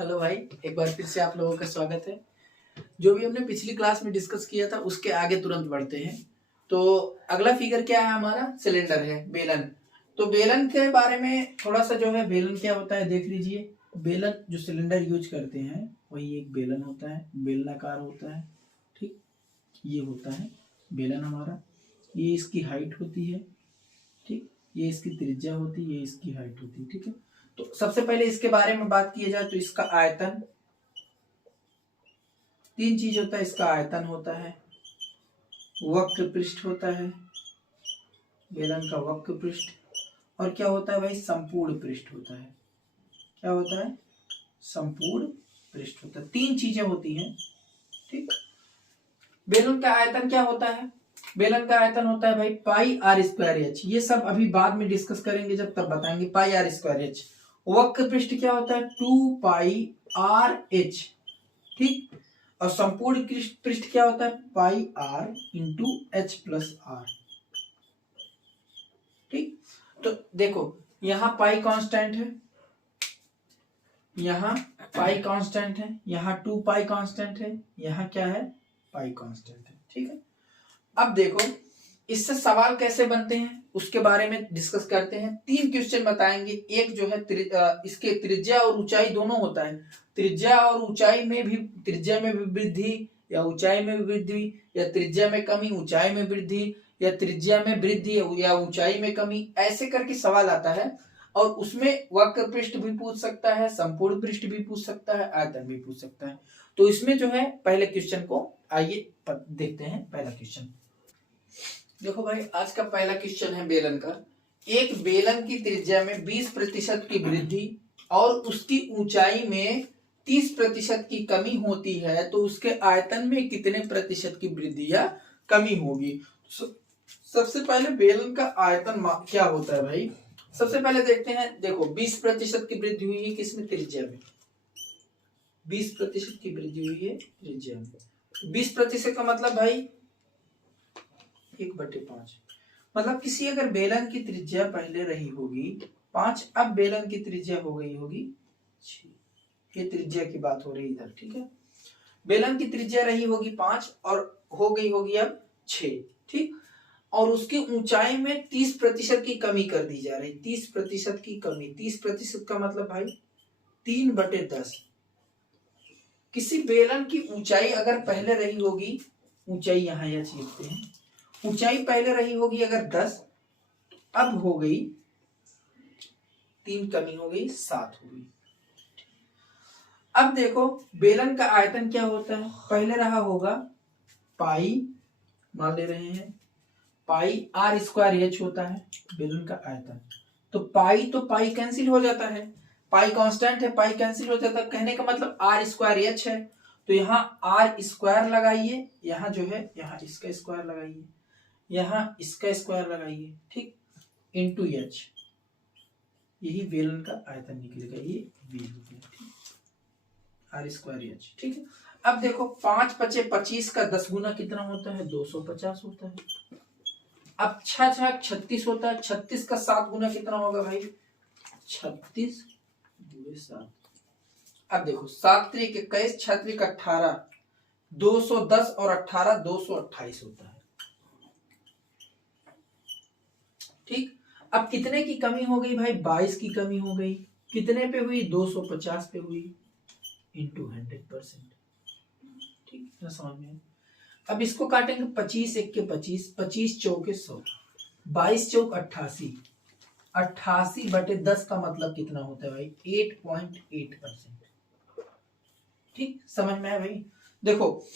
Hello भाई, एक बार फिर से आप लोगों का स्वागत है। जो भी हमने पिछली क्लास में डिस्कस किया था उसके आगे तुरंत बढ़ते हैं। तो अगला फिगर क्या है हमारा? सिलेंडर है, बेलन। तो बेलन के बारे में थोड़ा सा जो है, बेलन क्या होता है देख लीजिए। बेलन जो सिलेंडर यूज करते हैं वही एक बेलन होता है, बेलनाकार होता है। ठीक, ये होता है बेलन हमारा। ये इसकी हाइट होती है, ठीक, ये इसकी त्रिज्या होती है, ये इसकी हाइट होती है। ठीक है, तो सबसे पहले इसके बारे में बात किया जाए तो इसका आयतन, तीन चीज होता है। इसका आयतन होता है, वक्र पृष्ठ होता है, बेलन का वक्र पृष्ठ, और क्या होता है भाई? संपूर्ण पृष्ठ होता है। क्या होता है? संपूर्ण पृष्ठ होता है। तीन चीजें होती हैं। ठीक, बेलन का आयतन क्या होता है? बेलन का आयतन होता है भाई पाई आर स्क्वायर एच। ये सब अभी बाद में डिस्कस करेंगे, जब तब बताएंगे। पाई आर स्क्वायर एच। वक्र पृष्ठ क्या होता है? 2 पाई आर एच। ठीक, और संपूर्ण पृष्ठ क्या होता है? Pi r into h plus r. ठीक, तो देखो यहां पाई कांस्टेंट है, यहां पाई कांस्टेंट है, यहां 2 पाई कांस्टेंट है, यहां क्या है? पाई कांस्टेंट है। ठीक है, अब देखो इससे सवाल कैसे बनते हैं उसके बारे में डिस्कस करते हैं। तीन क्वेश्चन बताएंगे। एक जो है इसके त्रिज्या और ऊंचाई दोनों होता है। त्रिज्या और ऊंचाई में भी, त्रिज्या में भी वृद्धि या ऊंचाई में वृद्धि, या त्रिज्या में कमी ऊंचाई में वृद्धि, या त्रिज्या में वृद्धि या ऊंचाई में कमी, ऐसे करके सवाल आता है। और उसमें वक्र पृष्ठ भी पूछ सकता है, संपूर्ण पृष्ठ भी पूछ सकता है, आयतन भी पूछ सकता है। तो इसमें जो है पहले क्वेश्चन को आइए देखते हैं। पहला क्वेश्चन देखो भाई, आज का पहला क्वेश्चन है बेलन का। एक बेलन की त्रिज्या में 20% की वृद्धि और उसकी ऊंचाई में 30% की कमी होती है, तो उसके आयतन में कितने प्रतिशत की वृद्धि या कमी होगी? सबसे पहले बेलन का आयतन क्या होता है भाई? सबसे पहले देखते हैं। देखो 20% की वृद्धि हुई है किसमें? त्रिज्या में। 20% की वृद्धि हुई है त्रिज्या में। 20% का मतलब भाई 1/5। मतलब किसी अगर बेलन की त्रिज्या पहले रही होगी 5, अब बेलन की त्रिज्या हो गई होगी 6। ये त्रिज्या की बात हो रही इधर। ठीक है, बेलन की त्रिज्या रही होगी 5 और हो गई होगी अब 6। ठीक, और उसकी ऊंचाई में 30% की कमी कर दी जा रही। 30% की कमी, 30% का मतलब भाई 3/10। किसी बेलन की ऊंचाई अगर पहले रही होगी, ऊंचाई यहां लिखते हैं, ऊंचाई पहले रही होगी अगर 10, अब हो गई 3 कमी हो गई 7 हो गई। अब देखो बेलन का आयतन क्या होता है? पहले रहा होगा पाई, मान ले रहे हैं पाई आर स्क्वायर एच होता है बेलन का आयतन। तो पाई कैंसिल हो जाता है, पाई कांस्टेंट है, पाई कैंसिल हो जाता है। कहने का मतलब आर स्क्वायर एच है, तो यहाँ आर स्क्वायर लगाइए, यहाँ जो है यहाँ इसका स्क्वायर लगाइए, यहाँ इसका स्क्वायर लगाइए। ठीक, इंटू एच, यही बेलन का आयतन निकलेगा। ये बी हो गया, आर स्क्वायर एच। ठीक है, अब देखो 5 × 5 = 25 का 10 गुना कितना होता है? 250 होता है। अब 6 × 6 = 36 होता है। 36 का 7 गुना कितना होगा भाई? 36 × 7। अब देखो 7 × 3 = 21, 6 × 3 = 18, 210 और 18 228 होता है। ठीक, अब कितने की कमी हो गई भाई? 22 की कमी हो गई। कितने पे हुई? 250 पे हुई, इंटू 100%। ठीक, इतना समझ में। अब इसको काटेंगे, 25 × 1 = 25, 25 × 4 = 100, 22 × 4 = 88, 88/10 का मतलब कितना होता है भाई? 8.8%। ठीक, समझ में आया भाई? देखो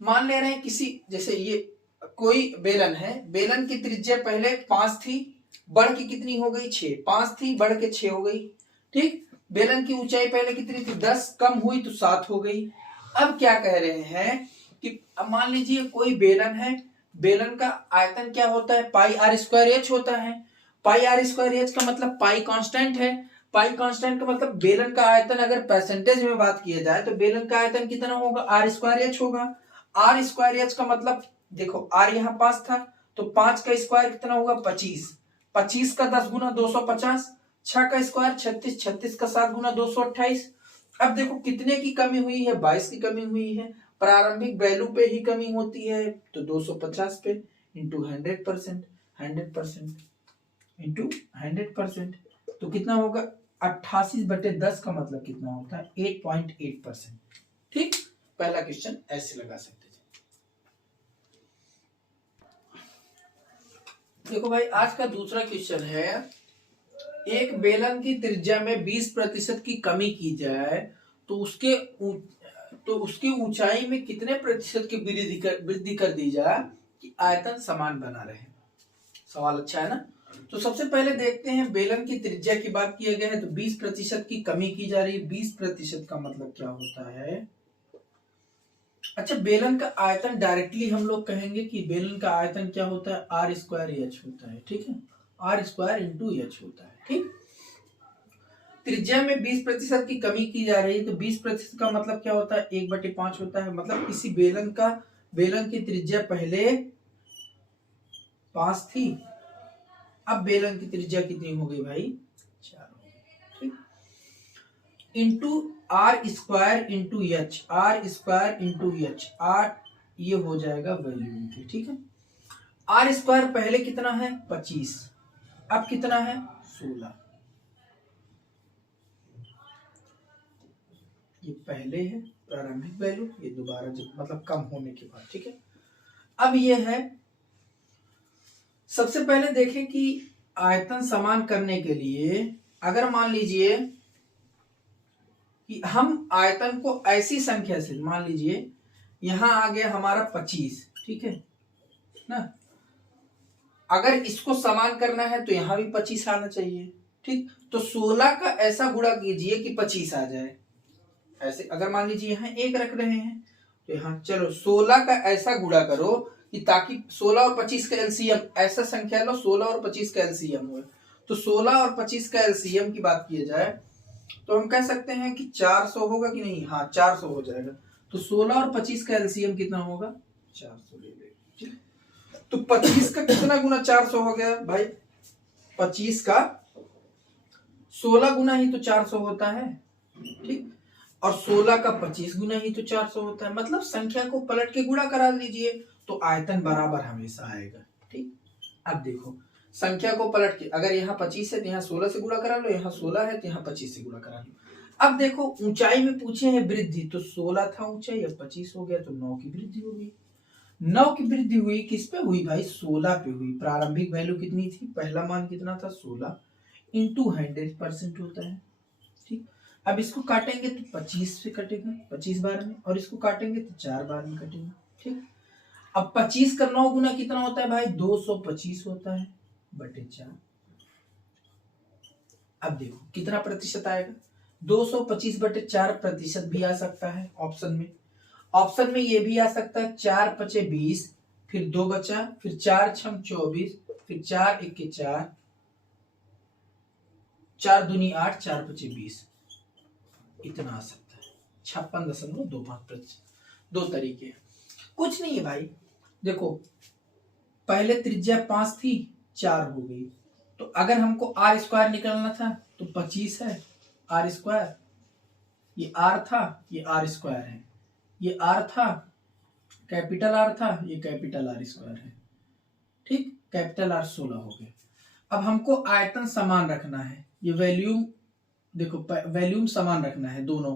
मान ले रहे हैं किसी, जैसे ये कोई बेलन है, बेलन की त्रिज्या पहले 5 थी, बढ़ के कितनी हो गई? 6। 5 थी, बढ़ के 6 हो गई। ठीक, बेलन की ऊंचाई पहले कितनी थी? 10, कम हुई तो 7 हो गई। अब क्या कह रहे हैं कि अब मान लीजिए कोई बेलन है, बेलन का आयतन क्या होता है? पाई आर स्क्वायर एच होता है। पाई आर स्क्वायर एच का मतलब पाई कांस्टेंट है। पाई कांस्टेंट का मतलब बेलन का आयतन अगर परसेंटेज में बात किया जाए तो बेलन का आयतन कितना होगा? आर स्क्वायर एच होगा। आर स्क्वायर एच का मतलब देखो आर यहाँ 5 था, तो 5 का स्क्वायर कितना होगा? 25। 25 का 10 गुना 250, 6 का स्क्वायर 36, 36 का 7 गुना 228, अब देखो कितने की कमी हुई है, 22 की कमी हुई है। प्रारंभिक वैल्यू पे ही कमी होती है तो 250 पे इंटू 100%, 100% इंटू 100%, तो कितना होगा 88/10 का मतलब कितना होता है 8.8%। ठीक, पहला क्वेश्चन ऐसे लगा सकते थे। देखो भाई आज का दूसरा क्वेश्चन है, एक बेलन की त्रिज्या में 20% की कमी की जाए तो उसकी ऊंचाई में कितने प्रतिशत की वृद्धि कर दी जाए कि आयतन समान बना रहे। सवाल अच्छा है ना। तो सबसे पहले देखते हैं बेलन की त्रिज्या की बात किया गया है तो 20% की कमी की जा रही है। 20% का मतलब क्या होता है। अच्छा, बेलन का आयतन डायरेक्टली हम लोग कहेंगे कि बेलन का आयतन क्या होता है r² h होता है। ठीक है, r² × h होता है। ठीक, त्रिज्या में 20% की कमी की जा रही है तो 20% का मतलब क्या होता है 1/5 होता है। मतलब किसी बेलन की त्रिज्या पहले 5 थी, अब बेलन की त्रिज्या कितनी हो गई भाई 4 हो गई। ठीक, into r² × h, r² × h, r ये हो जाएगा वॉल्यूम की। ठीक है, r² पहले कितना है 25, अब कितना है 16। ये पहले है प्रारंभिक वैल्यू, ये दोबारा जब मतलब कम होने के बाद। ठीक है, अब ये है सबसे पहले देखें कि आयतन समान करने के लिए अगर मान लीजिए कि हम आयतन को ऐसी संख्या से, मान लीजिए यहां आ गया हमारा 25, ठीक है ना, अगर इसको समान करना है तो यहां भी 25 आना चाहिए। ठीक, तो 16 का ऐसा गुणा कीजिए कि 25 आ जाए। ऐसे अगर मान लीजिए यहाँ 1 रख रहे हैं तो यहाँ चलो 16 का ऐसा गुणा करो कि ताकि 16 और 25 का एलसीएम, ऐसा संख्या लो 16 और 25 का एलसीएम हो। तो 16 और 25 का एलसीएम की बात की जाए तो हम कह सकते हैं कि 400 होगा कि नहीं। हाँ 400 हो जाएगा। तो 16 और 25 का एलसीएम कितना होगा 400 ले लेंगे। ठीक, तो 25 का कितना गुना 400 हो गया भाई, 25 का 16 गुना ही तो 400 होता है। ठीक, और 16 का 25 गुना ही तो 400 होता है। मतलब संख्या को पलट के गुणा करा लीजिए तो आयतन बराबर हमेशा आएगा। ठीक, अब देखो संख्या को पलट के, अगर यहाँ 25 है तो यहाँ 16 से गुणा करा लो, यहाँ 16 है तो यहाँ 25 से गुणा करा लो। अब देखो ऊंचाई में पूछे हैं वृद्धि, तो 16 था ऊंचाई, अब 25 हो गया तो 9 की वृद्धि हो गई। 9 की वृद्धि हुई किस पे हुई भाई 16 पे हुई। प्रारंभिक वैल्यू कितनी थी, पहला मान कितना था 16 इंटू 100% होता है। ठीक, अब इसको काटेंगे तो 25 से कटेगा 25 बार में, और इसको काटेंगे तो 4 बार में कटेगा। ठीक, अब 25 का 9 गुना कितना होता है भाई 225 होता है बटे 4। अब देखो कितना प्रतिशत आएगा 225 बटे 4 प्रतिशत भी आ सकता है ऑप्शन में। ऑप्शन में ये भी आ सकता है 4 × 5 = 20, फिर 2 बचा, फिर 4 × 6 = 24, फिर 4 × 1 = 4, 4 दूनी 8, 4 × 5 = 20, इतना आ सकता है 56.25%। दो तरीके हैं, कुछ नहीं है भाई। देखो पहले त्रिज्या 5 थी 4 हो गई, तो अगर हमको r² निकालना था तो 25 है r², ये r था ये r² है, ये r था कैपिटल R था, ये कैपिटल R² है। ठीक, कैपिटल R 16 हो गया। अब हमको आयतन समान रखना है, ये वॉल्यूम देखो वॉल्यूम समान रखना है, दोनों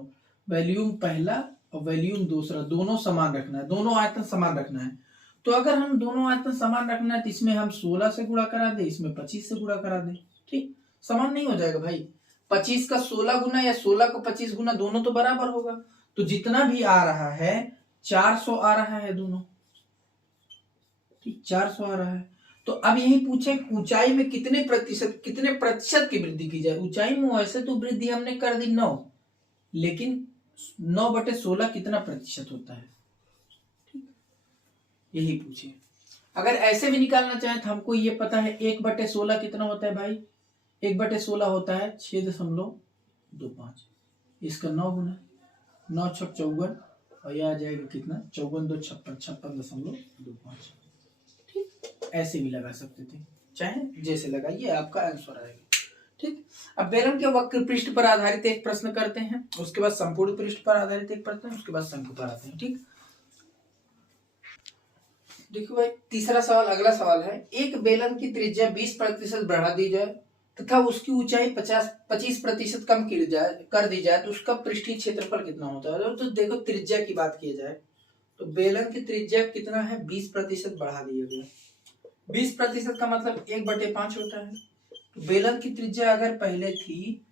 वॉल्यूम पहला और वॉल्यूम दूसरा दोनों समान रखना है, दोनों आयतन समान रखना है। तो अगर हम दोनों आयतन समान रखना है तो इसमें हम 16 से गुणा करा दे, इसमें 25 से गुणा करा दे। ठीक, समान नहीं हो जाएगा भाई, 25 का 16 गुना या 16 का 25 गुना दोनों तो बराबर होगा। तो जितना भी आ रहा है 400 आ रहा है दोनों। ठीक, 400 आ रहा है। तो अब यही पूछे ऊंचाई में कितने प्रतिशत की वृद्धि की जाए। ऊंचाई में वैसे तो वृद्धि हमने कर दी 9, लेकिन 9/16 कितना प्रतिशत होता है, ठीक, यही पूछे। अगर ऐसे भी निकालना चाहे तो हमको ये पता है 1/16 कितना होता है भाई, 1/16 होता है 6.25, इसका 9 गुना, 9 × 6 = 54, और यह आ जाएगा कितना 54 × 2 = 56.25। ठीक, ऐसे भी लगा सकते थे, चाहे जैसे लगाइए आपका आंसर आएगा। ठीक। अब बेलन के वक्र पृष्ठ पर आधारित एक प्रश्न करते हैं, उसके बाद संपूर्ण पृष्ठ पर आधारित एक प्रश्न, उसके बाद शंकु पर आते हैं। ठीक, देखो भाई तीसरा सवाल, अगला सवाल है, एक बेलन की त्रिज्या 20% बढ़ा दी जाए तथा उसकी ऊंचाई 25% कम कर दी जाए तो उसका पृष्ठीय क्षेत्रफल कितना होता है। तो देखो त्रिज्या की बात की जाए तो बेलन की त्रिज्या कितना है, 20% बढ़ा दिया गया। 20% का मतलब 1/5 होता है। तो बेलन की त्रिज्या अगर पहले थी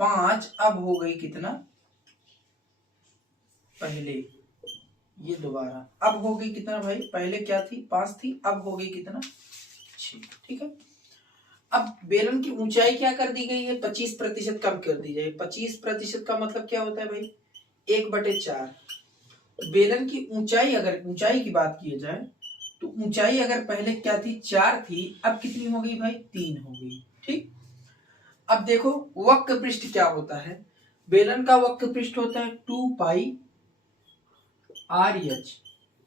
5, अब हो गई कितना, पहले ये दोबारा अब हो गई कितना भाई, पहले क्या थी 5 थी, अब हो गई कितना 6। ठीक है, अब बेलन की ऊंचाई क्या कर दी गई है, 25% कम कर दी जाए। 25% का मतलब क्या होता है भाई, 1/4। बेलन की ऊंचाई, अगर ऊंचाई की बात की जाए तो ऊंचाई अगर पहले क्या थी 4 थी, अब कितनी हो गई भाई, 3 हो गई। ठीक, अब देखो वक्र पृष्ठ क्या होता है, बेलन का वक्र पृष्ठ होता है 2π RH।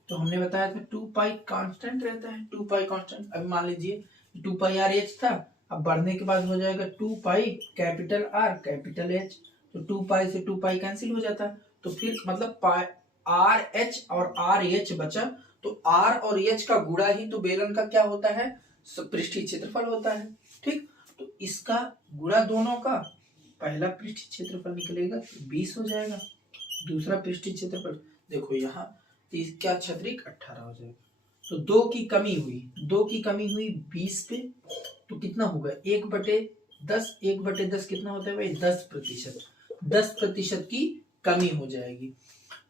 तो हमने बताया था 2π कांस्टेंट रहता है, 2π कांस्टेंट। अभी मान लीजिए 2π RH था, अब बढ़ने के बाद हो जाएगा 2π कैपिटल R कैपिटल H। तो 2π से 2π कैंसिल हो जाता है, तो फिर मतलब RH और RH बचा। तो R और H का गुणा ही तो बेलन का क्या होता है, पृष्ठीय क्षेत्रफल होता है। ठीक, तो इसका गुणा दोनों का, पहला पृष्ठीय क्षेत्रफल निकलेगा 20 हो जाएगा, दूसरा पृष्ठीय क्षेत्रफल देखो यहाँ क्या छत्रिक 18 हो जाएगा। तो 2 की कमी हुई 20 पे, तो कितना होगा 1/10। 1/10 कितना होता है भाई, 10%। 10% की कमी हो जाएगी।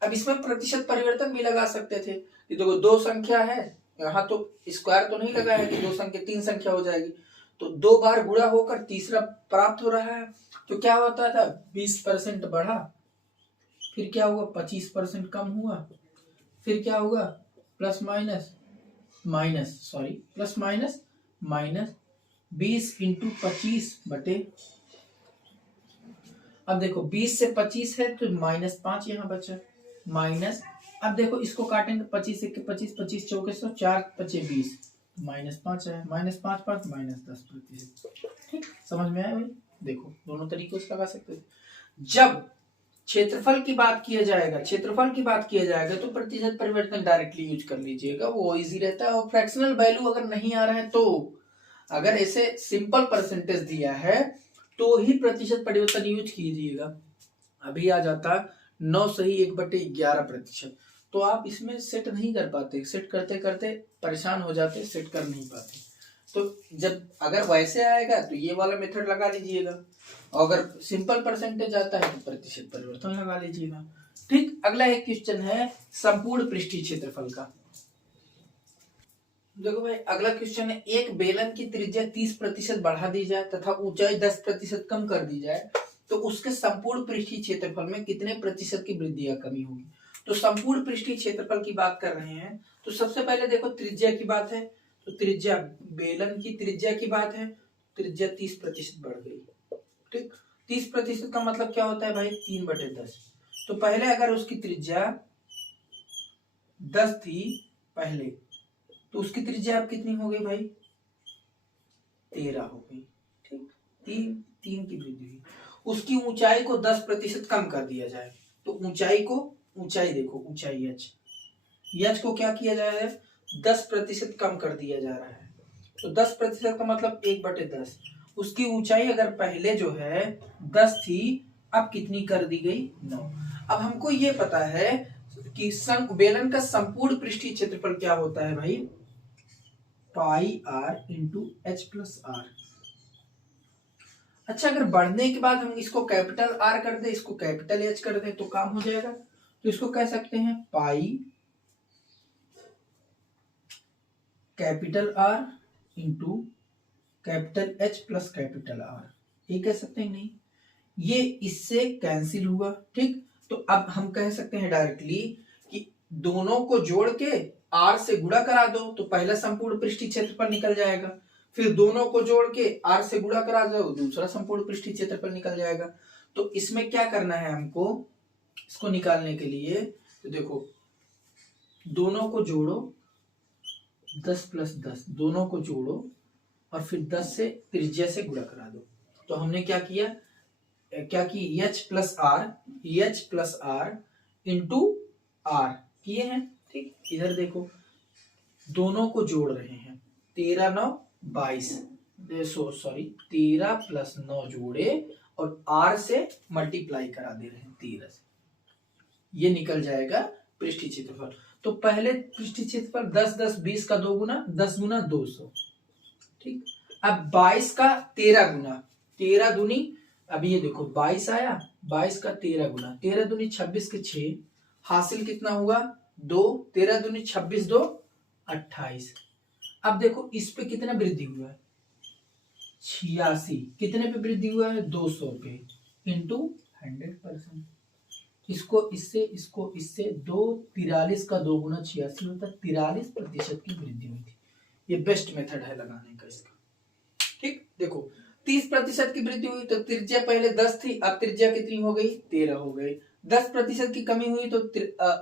अब इसमें प्रतिशत परिवर्तन भी लगा सकते थे कि देखो 2 संख्या है, यहाँ तो स्क्वायर तो नहीं लगा है कि 2 संख्या 3 संख्या हो जाएगी, तो 2 बार गुणा होकर तीसरा प्राप्त हो रहा है। तो क्या होता था, 20% बढ़ा, फिर क्या हुआ 25% कम हुआ, फिर क्या होगा प्लस माइनस 20 × 25 बटे, अब देखो 20 से 25 है तो -5 यहाँ बचा, माइनस, अब देखो इसको काटेंगे 25 से 25, 25 चौके 100, 4 बचे 20, -5 है, -5 5 -10%। ठीक, समझ में आया भाई। देखो दोनों तरीकों से लगा सकते हैं। जब क्षेत्रफल की बात किया जाएगा तो प्रतिशत परिवर्तन डायरेक्टली यूज कर लीजिएगा, वो इजी रहता है। और फ्रैक्शनल वैल्यू अगर नहीं आ रहा है तो, अगर ऐसे सिंपल परसेंटेज दिया है तो ही प्रतिशत परिवर्तन यूज कीजिएगा। अभी आ जाता 9 सही 1/11%, तो आप इसमें सेट नहीं कर पाते, सेट करते करते परेशान हो जाते, सेट कर नहीं पाते। तो जब अगर वैसे आएगा तो ये वाला मेथड लगा लीजिएगा, अगर सिंपल परसेंटेज आता है तो प्रतिशत परिवर्तन लगा लीजिएगा। ठीक, अगला एक क्वेश्चन है संपूर्ण पृष्ठीय क्षेत्रफल का। देखो भाई अगला क्वेश्चन है, एक बेलन की त्रिज्या 30% बढ़ा दी जाए तथा ऊंचाई 10% कम कर दी जाए तो उसके संपूर्ण पृष्ठीय क्षेत्रफल में कितने प्रतिशत की वृद्धि या कमी होगी। तो संपूर्ण पृष्ठीय क्षेत्रफल की बात कर रहे हैं, तो सबसे पहले देखो त्रिज्या की बात है, तो त्रिज्या, बेलन की त्रिज्या की बात है, त्रिज्या 30% बढ़ गई। ठीक, 30% का मतलब क्या होता है भाई, 3/10। तो पहले अगर उसकी त्रिज्या 10 थी पहले, तो उसकी त्रिज्या अब कितनी हो गई भाई, 13 हो गई। ठीक, 3 की वृद्धि हुई। उसकी ऊंचाई को 10% कम कर दिया जाए, तो ऊंचाई देखो, ऊंचाई एच को क्या किया जा रहा है, 10% कम कर दिया जा रहा है। तो 10% का मतलब 1/10। उसकी ऊंचाई अगर पहले जो है 10 थी, अब कितनी कर दी गई, 9। अब हमको ये पता है कि बेलन का संपूर्ण पृष्ठीय क्षेत्रफल क्या होता है भाई, πr × h+r। अच्छा, अगर बढ़ने के बाद हम इसको कैपिटल R कर दे, इसको कैपिटल H कर दे तो काम हो जाएगा। तो इसको कह सकते हैं pi capital R × capital H plus capital R, ये कह सकते हैं। नहीं, ये इससे कैंसिल हुआ। ठीक, तो अब हम कह सकते हैं डायरेक्टली कि दोनों को जोड़ के R से गुणा करा दो तो पहला संपूर्ण पृष्ठीय क्षेत्रफल निकल जाएगा, फिर दोनों को जोड़ के R से गुणा करा दो दूसरा संपूर्ण पृष्ठीय क्षेत्रफल निकल जाएगा। तो इसमें क्या करना है हमको, इसको निकालने के लिए, तो देखो दोनों को जोड़ो, 10 + 10 दोनों को जोड़ो और फिर 10 से त्रिज्या से गुणा करा दो। तो हमने क्या किया कि H plus R into R किए हैं। ठीक, इधर देखो दोनों को जोड़ रहे हैं, 13 9 22, 13 प्लस 9 जोड़े और आर से मल्टीप्लाई करा दे रहे हैं 13 से, ये निकल जाएगा पृष्ठीय क्षेत्रफल। तो पहले पृष्ठीय क्षेत्रफल 10 10 20 का 2 गुना 10 गुना 200। ठीक, अब 22 का 13 गुना, 13 दूनी, अब ये देखो 22 आया, 22 का 13 गुना, 13 दूनी 26 के 6, हासिल कितना हुआ 2, 13 दूनी 26 2 28। अब देखो इस पे कितना वृद्धि हुआ है 86, कितने पे वृद्धि हुआ है 200 पे, इंटू 100%। इसको इससे 2 43 का 2 गुना 86 होता है, 43% की वृद्धि हुई थी। ये बेस्ट मेथड है लगाने का इसका। ठीक, देखो 30% की वृद्धि हुई तो त्रिज्या पहले 10 थी, अब त्रिज्या कितनी हो गई 13 हो गई। 10% की कमी हुई तो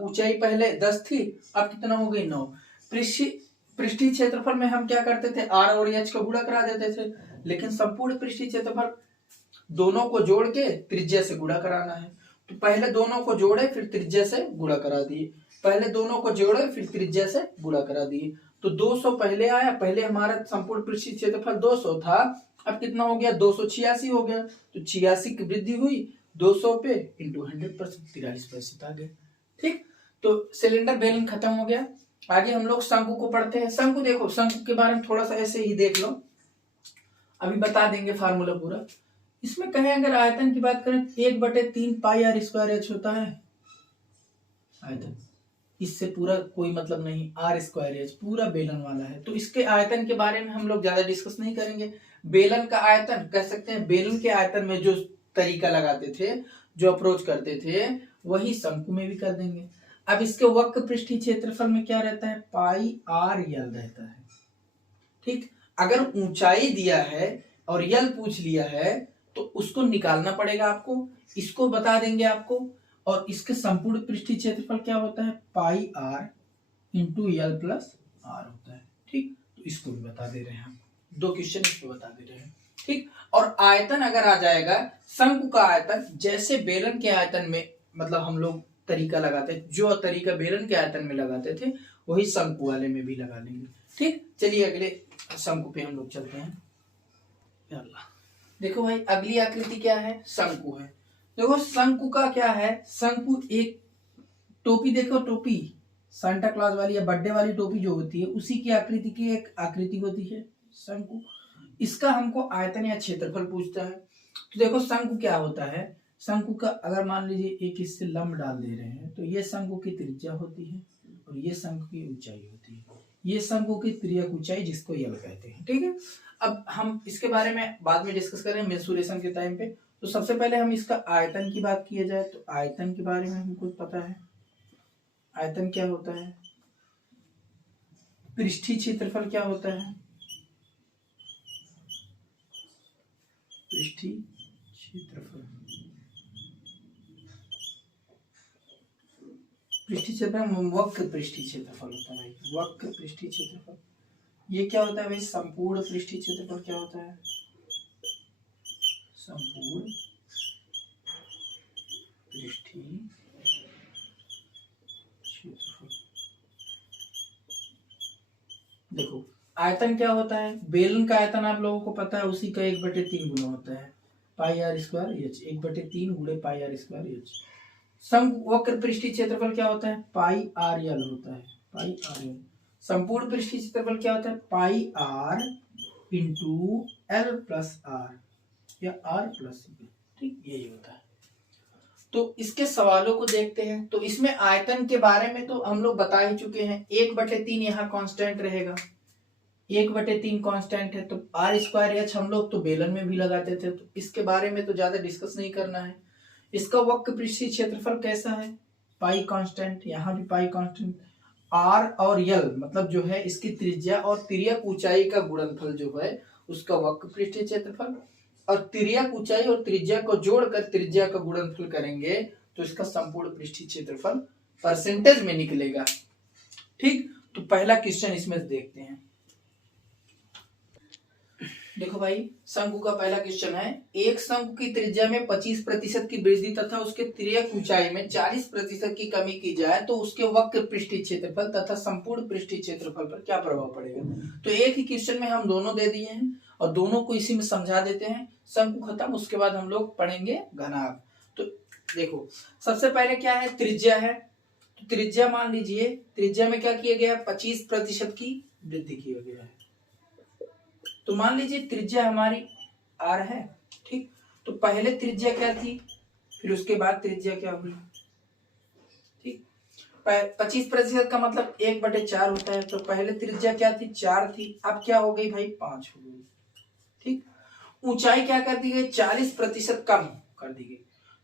ऊंचाई पहले 10 थी, अब कितना हो गई 9। पृष्ठीय क्षेत्रफल में हम क्या करते थे, आर और एच को गुणा करा देते थे, लेकिन संपूर्ण पृष्ठीय क्षेत्रफल दोनों को जोड़ के त्रिज्या से गुणा कराना है। तो पहले दोनों को जोड़े फिर त्रिज्या से गुणा करा दिए, पहले दोनों को जोड़े फिर त्रिज्या से गुणा करा दिए। तो 200 पहले आया, पहले हमारा संपूर्ण पृष्ठीय क्षेत्रफल 200 था, अब कितना हो गया 286 हो गया। तो 86 की वृद्धि हुई 200 पे इंटू 100%, 43% आ गया। ठीक, तो सिलेंडर बेलन खत्म हो गया। आगे हम लोग शंकु को पढ़ते हैं। शंकु देखो, शंकु के बारे में थोड़ा सा ऐसे ही देख लो, अभी बता देंगे फार्मूला पूरा। इसमें कहें अगर आयतन की बात करें 1/3 पाई आर स्क्वायर एच होता है आयतन, इससे पूरा कोई मतलब नहीं, आर स्क्वायर एच पूरा बेलन वाला है। तो इसके आयतन के बारे में हम लोग ज्यादा डिस्कस नहीं करेंगे। बेलन का आयतन कह सकते हैं, बेलन के आयतन में जो तरीका लगाते थे, जो अप्रोच करते थे, वही शंकु में भी कर देंगे। अब इसके वक्र पृष्ठीय क्षेत्रफल में क्या रहता है, पाई आर यल रहता है। ठीक, अगर ऊंचाई दिया है और यल पूछ लिया है तो उसको निकालना पड़ेगा आपको, इसको बता देंगे आपको। और इसके संपूर्ण पृष्ठीय क्षेत्रफल क्या होता है, pi r into l plus r होता है। ठीक, तो इसको भी बता दे रहे हैं हम, 2 क्वेश्चन इसको बता दे रहे हैं। ठीक, और आयतन अगर आ जाएगा, शंकु का आयतन जैसे बेलन के आयतन में, मतलब हम लोग तरीका लगाते, जो तरीका बेलन के आयतन में लगाते थे वही शंकु वाले में भी लगा लेंगे। ठीक, चलिए अगले शंकु पे हम लोग चलते हैं। देखो भाई अगली आकृति क्या है, शंकु है। देखो शंकु का क्या है, शंकु एक टोपी, देखो टोपी सांता क्लॉज वाली या बर्थडे वाली टोपी जो होती है, उसी की आकृति की एक आकृति होती है शंकु। इसका हमको आयतन या क्षेत्रफल पूछता है। तो देखो शंकु क्या होता है, शंकु का अगर मान लीजिए एक इससे लंब डाल दे रहे हैं तो ये शंकु की त्रिज्या होती है और ये शंकु की ऊंचाई होती है, ये शंकु की तिर्यक ऊंचाई जिसको यल कहते हैं। ठीक है, अब हम इसके बारे में बाद में डिस्कस करेंगे मेंसुरेशन के टाइम पे। तो सबसे पहले हम इसका आयतन की बात किया जाए तो आयतन के बारे में हमको पता है, आयतन क्या होता है, पृष्ठीय क्षेत्रफल क्या होता है, पृष्ठीय क्षेत्रफल, पृष्ठीय क्षेत्रफल वक्र पृष्ठीय क्षेत्रफल होता है। वक्र पृष्ठीय क्षेत्रफल ये क्या होता है भाई, संपूर्ण पृष्ठीय क्षेत्रफल क्या होता है, संपूर्ण पृष्ठीय क्षेत्रफल। देखो आयतन क्या होता है, बेलन का आयतन आप लोगों को पता है, उसी का 1/3 गुना होता है पाई आर स्क्वायर एच, 1/3 गुणे पाई आर स्क्वायर एच। शंकु वक्र पृष्ठीय क्षेत्रफल क्या होता है, पाई आर यल होता है, पाई आर यल। संपूर्ण पृष्ठीय क्षेत्रफल क्या होता है, pi r into l plus r या आर प्लस बी। ठीक, यही होता है। तो इसके सवालों को देखते हैं। तो इसमें आयतन के बारे में तो हम लोग बता ही चुके हैं, 1/3 यहाँ कांस्टेंट रहेगा, 1/3 कांस्टेंट है। तो आर स्क्वायर एच हम लोग तो बेलन में भी लगाते थे, तो इसके बारे में तो ज्यादा डिस्कस नहीं करना है। इसका वक्र पृष्ठीय क्षेत्रफल कैसा है, पाई कांस्टेंट, यहाँ भी पाई कांस्टेंट। आर और यल मतलब जो है इसकी त्रिज्या और तिर्यक ऊंचाई का गुणनफल जो है उसका वक्र पृष्ठीय क्षेत्रफल, और तिर्यक ऊंचाई और त्रिज्या को जोड़कर त्रिज्या का गुणनफल करेंगे तो इसका संपूर्ण पृष्ठीय क्षेत्रफल परसेंटेज में निकलेगा। ठीक, तो पहला क्वेश्चन इसमें देखते हैं। देखो भाई, शंकु का पहला क्वेश्चन है, एक शंकु की त्रिज्या में 25% की वृद्धि तथा उसके तिर्यक ऊंचाई में 40% की कमी की जाए तो उसके वक्र पृष्ठीय क्षेत्रफल तथा संपूर्ण पृष्ठीय क्षेत्रफल पर क्या प्रभाव पड़ेगा। तो एक ही क्वेश्चन में हम दोनों दे दिए हैं और दोनों को इसी में समझा देते हैं। शंकु खत्म, उसके बाद हम लोग पढ़ेंगे घनाभ। तो देखो, सबसे पहले क्या है, त्रिज्या है। तो त्रिज्या मान लीजिए, त्रिज्या में क्या किया गया, 25% की वृद्धि किया गया है। तो मान लीजिए त्रिज्या हमारी r है, ठीक। तो पहले त्रिज्या क्या थी, फिर उसके बाद त्रिज्या क्या हुई, ठीक। 25% का मतलब 1/4 होता है। तो पहले त्रिज्या क्या थी, 4 थी, अब क्या हो गई भाई, 5 हो गई, ठीक। ऊंचाई क्या कर दी गई, 40% कम कर दी गई।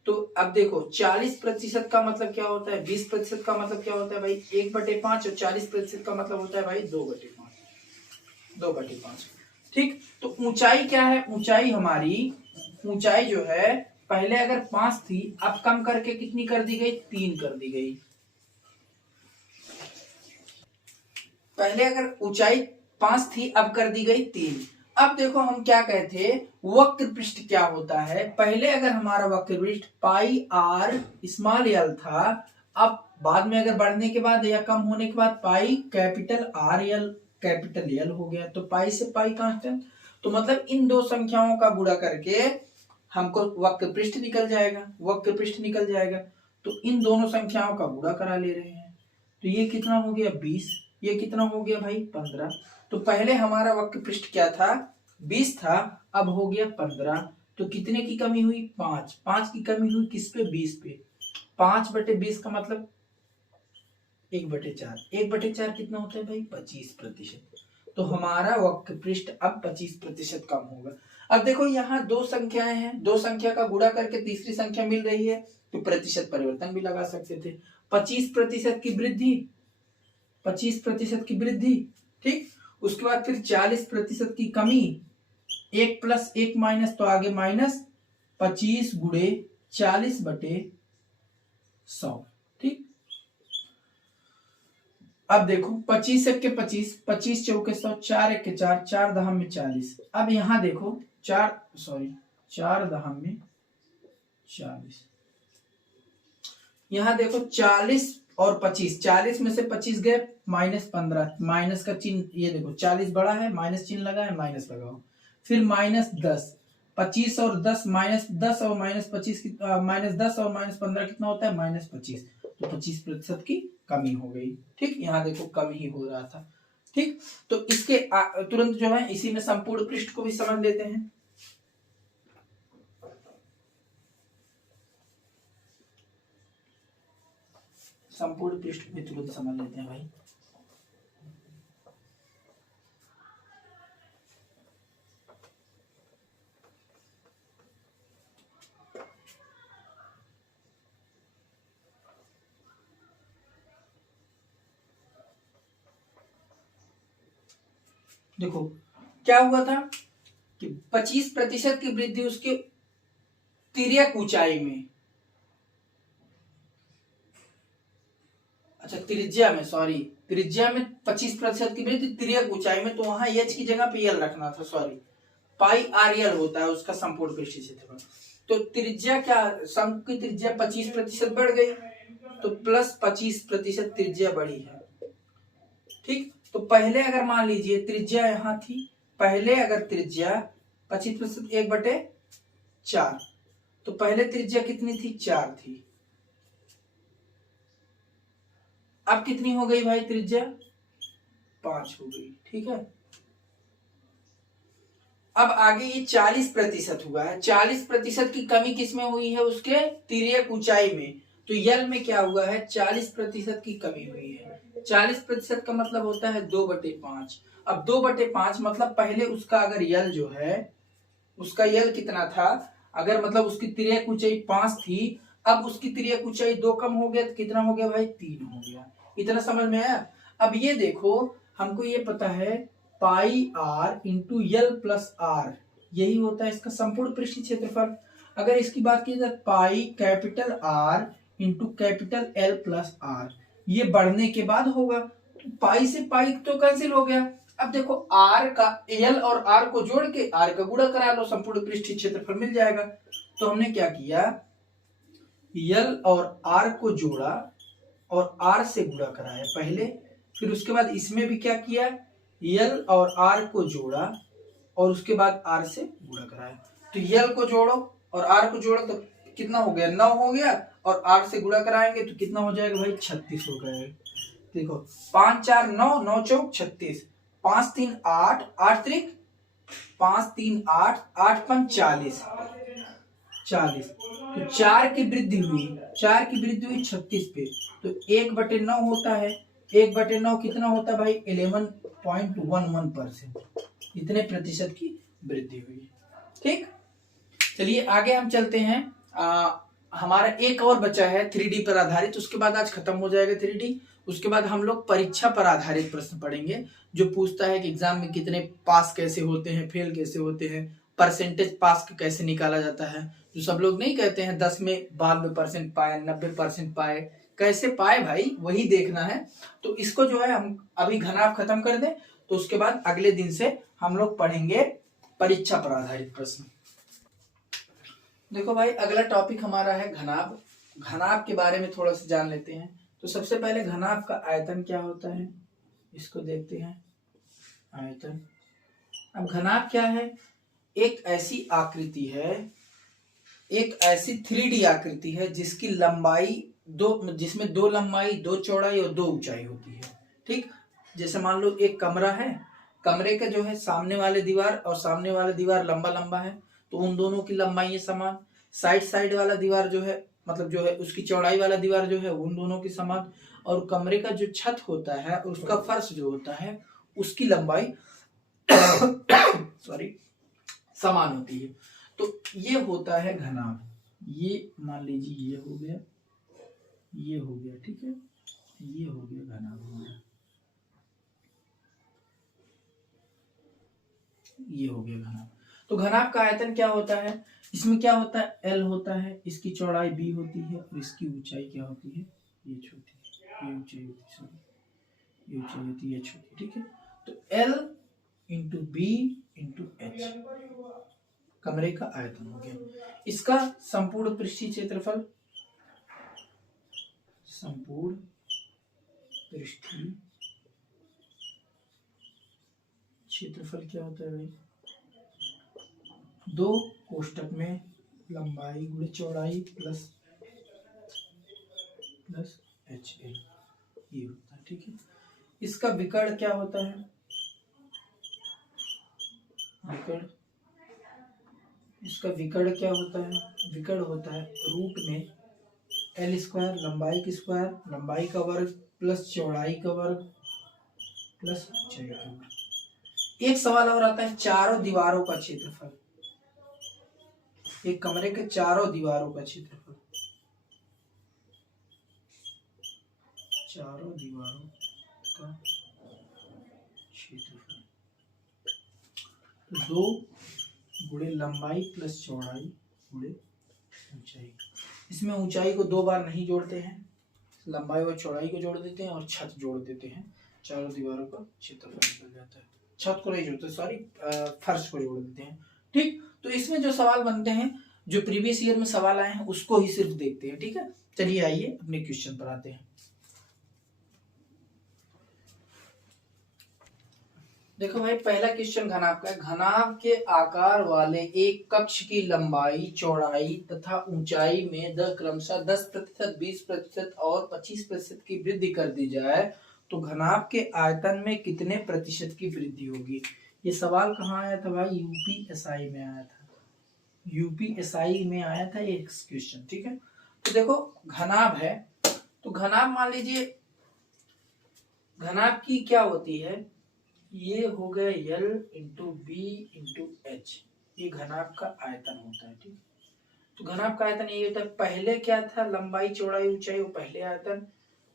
तो अब देखो, 40% का मतलब क्या होता है, 20% का मतलब क्या होता है भाई, 1/5, और 40% का मतलब होता है भाई 2/5, ठीक। तो ऊंचाई क्या है, ऊंचाई हमारी, ऊंचाई जो है पहले अगर 5 थी, अब कम करके कितनी कर दी गई, 3 कर दी गई। पहले अगर ऊंचाई 5 थी, अब कर दी गई 3। अब देखो हम क्या कहते, वक्र पृष्ठ क्या होता है। पहले अगर हमारा वक्र पृष्ठ पाई आर स्मॉल एल था, अब बाद में अगर बढ़ने के बाद या कम होने के बाद पाई capital R L capital L हो गया। तो पाई से पाई कांस्टेंट, तो मतलब इन दो संख्याओं का गुणा करके हमको वक्र पृष्ठ निकल जाएगा, वक्र पृष्ठ निकल जाएगा। तो इन दोनों संख्याओं का गुणा करा ले रहे हैं। तो ये कितना हो गया 20, ये कितना हो गया भाई 15। तो पहले हमारा वक्र पृष्ठ क्या था, 20 था, अब हो गया 15। तो कितने की कमी हुई, 5। 5 की कमी हुई किस पे, 20 पे। 5/20 का मतलब 1/4। 1/4 कितना होता है भाई, 25%। तो हमारा वक्र पृष्ठ अब 25% कम होगा। अब देखो यहाँ दो संख्याएं हैं, दो संख्या का गुणा करके तीसरी संख्या मिल रही है, तो प्रतिशत परिवर्तन भी लगा सकते थे। 25% की वृद्धि, 25% की वृद्धि, ठीक। उसके बाद फिर 40% की कमी, 1 + 1 माइनस, तो आगे माइनस 25 गुणे 40/100, ठीक। अब देखो 25 1 के 25, 25 चौके 100, 4 1 के 4, 4 दहम में 40। अब यहां देखो 4 दहम में 40। यहां देखो 40 और 25, 40 में से 25 गए, -15, माइनस का चिन्ह, ये देखो 40 बड़ा है, माइनस चिन्ह लगा है, माइनस लगाओ। फिर -10, 25 और 10, -10 और -25 -10 और -15 कितना होता है, -25। तो 25% की कमी हो गई, ठीक। यहाँ देखो कम ही हो रहा था, ठीक। तो इसके तुरंत जो है इसी में संपूर्ण पृष्ठ को भी समझ लेते हैं। संपूर्ण पृष्ठ भी तुरंत समझ लेते हैं भाई। देखो क्या हुआ था कि 25% की वृद्धि उसके तिर्यक ऊंचाई में, अच्छा त्रिज्या में, सॉरी, त्रिज्या में 25% की वृद्धि तिर्यक ऊंचाई में, तो वहां एच की जगह पे एल रखना था, सॉरी। पाई आर एल होता है उसका संपूर्ण पृष्ठीय क्षेत्रफल। तो त्रिज्या क्या, शंकु की त्रिज्या 25% बढ़ गई, तो +25% त्रिज्या बढ़ी है, ठीक। तो पहले अगर मान लीजिए त्रिज्या यहां थी, पहले अगर त्रिज्या 25% 1/4, तो पहले त्रिज्या कितनी थी, 4 थी। अब कितनी हो गई भाई त्रिज्या, 5 हो गई, ठीक है। अब आगे ये 40% हुआ है, 40% की कमी किसमें हुई है, उसके तिर्यक ऊंचाई में। तो यल में क्या हुआ है, 40% की कमी हुई है। 40% का मतलब होता है 2/5। अब 2/5 मतलब पहले उसका अगर यल जो है, उसका यल कितना था, अगर मतलब उसकी तिर्यक ऊंचाई 5 थी, अब उसकी तिर्यक ऊंचाई 2 कम हो गया, तो कितना हो गया भाई, 3 हो गया। इतना समझ में आया। अब ये देखो, हमको ये पता है pi r into l plus r, यही होता है इसका संपूर्ण पृष्ठीय क्षेत्रफल। अगर इसकी बात की जाए, pi capital R into capital L plus R, ये बढ़ने के बाद होगा। तो पाई से पाई तो कैंसिल हो गया। अब देखो आर का एल और आर को जोड़ के आर का गुणा करा लो, संपूर्ण पृष्ठीय क्षेत्रफल मिल जाएगा। तो हमने क्या किया, एल और आर को जोड़ा और आर से गुणा कराया पहले, फिर उसके बाद इसमें भी क्या किया, एल और आर को जोड़ा और उसके बाद आर से गुणा कराया। तो एल को जोड़ो और आर को जोड़ो तो कितना हो गया, 9 हो गया, और आर से गुणा कराएंगे तो कितना हो जाएगा भाई, 36 हो गया। देखो 5 4 9, 9 चौक 36, 5 3 8, 8 त्रिक 5 3 8, 8 5 40, 40। तो 4 की वृद्धि हुई, 4 की वृद्धि हुई 36 पे, तो 1/9 होता है। 1/9 कितना होता है भाई, 11.11%, इतने प्रतिशत की वृद्धि हुई। ठीक, चलिए आगे हम चलते हैं। हमारा एक और बचा है 3D पर आधारित, उसके बाद आज खत्म हो जाएगा 3D। उसके बाद हम लोग परीक्षा पर आधारित प्रश्न पढ़ेंगे, जो पूछता है कि एग्जाम में कितने पास कैसे होते हैं, फेल कैसे होते हैं, परसेंटेज पास कैसे निकाला जाता है। जो सब लोग नहीं कहते हैं 10 में 92% पाए, 90% पाए, कैसे पाए भाई, वही देखना है। तो इसको जो है हम अभी घनाभ खत्म कर दें, तो उसके बाद अगले दिन से हम लोग पढ़ेंगे परीक्षा पर आधारित प्रश्न। देखो भाई अगला टॉपिक हमारा है घनाभ। घनाभ के बारे में थोड़ा सा जान लेते हैं। तो सबसे पहले घनाभ का आयतन क्या होता है, इसको देखते हैं। आयतन, अब घनाभ क्या है, एक ऐसी आकृति है, एक ऐसी 3D आकृति है जिसकी लंबाई जिसमें 2 लंबाई, 2 चौड़ाई और 2 ऊंचाई होती है। ठीक, जैसे मान लो एक कमरा है, कमरे का जो है सामने वाले दीवार और सामने वाला दीवार लंबा लंबा है, तो उन दोनों की लंबाई समान। साइड वाला दीवार जो है, मतलब जो है उसकी चौड़ाई वाला दीवार जो है उन दोनों की समान। और कमरे का जो छत होता है और उसका फर्श जो होता है उसकी लंबाई सॉरी समान होती है। तो ये होता है घनाभ। ये मान लीजिए ये हो गया, ये हो गया, ठीक है, ये हो गया घनाभ हमारा, ये हो गया घनाभ। तो घनाभ का आयतन क्या होता है, इसमें क्या होता है, L होता है, इसकी चौड़ाई B होती है और इसकी ऊंचाई क्या होती है, H होती है, ये ऊंचाई होती है, सॉरी ये ऊंचाई होती है H होती है। ठीक है, तो L into B into H कमरे का आयतन हो गया। इसका संपूर्ण पृष्ठीय क्षेत्रफल, संपूर्ण पृष्ठीय क्षेत्रफल क्या होता है भाई, 2 कोष्टक में लंबाई गुणे चौड़ाई प्लस HA ये होता है। ठीक है, इसका विकर्ण क्या होता है, विकर्ण, इसका विकर्ण क्या होता है, विकर्ण होता है रूट में L स्क्वायर, लंबाई की स्क्वायर, लंबाई का वर्ग प्लस चौड़ाई का वर्ग प्लस ऊंचाई का वर्ग। एक सवाल और आता है चारों दीवारों का क्षेत्रफल, एक कमरे के चारों दीवारों का क्षेत्रफल, चारों दीवारों का क्षेत्रफल, 2 गुणे लंबाई प्लस चौड़ाई गुणे ऊंचाई। इसमें ऊंचाई को 2 बार नहीं जोड़ते हैं, लंबाई और चौड़ाई को जोड़ देते हैं और छत जोड़ देते हैं, चारों दीवारों का क्षेत्रफल निकल जाता है। छत को नहीं जोड़ते, सॉरी फर्श को जोड़ देते हैं। ठीक, तो इसमें जो सवाल बनते हैं, जो प्रीवियस ईयर में सवाल आए हैं उसको ही सिर्फ देखते हैं। ठीक है, चलिए आइए अपने क्वेश्चन पर आते हैं। देखो भाई पहला क्वेश्चन घनाभ का है। घनाभ के आकार वाले एक कक्ष की लंबाई, चौड़ाई तथा ऊंचाई में क्रमशः 10%, 20% और 25% की वृद्धि कर दी जाए तो घनाभ के आयतन में कितने प्रतिशत की वृद्धि होगी। ये सवाल कहाँ आया था भाई, यूपीएसआई में आया था, यूपीएसआई में आया था ये क्वेश्चन। ठीक है, तो देखो घनाभ है, तो घनाभ मान लीजिए, घनाभ की क्या होती है, ये हो गया L into B into H, ये घनाभ का आयतन होता है। ठीक, तो घनाभ का आयतन ये होता है, पहले क्या था, लंबाई चौड़ाई ऊंचाई, वो पहले आयतन,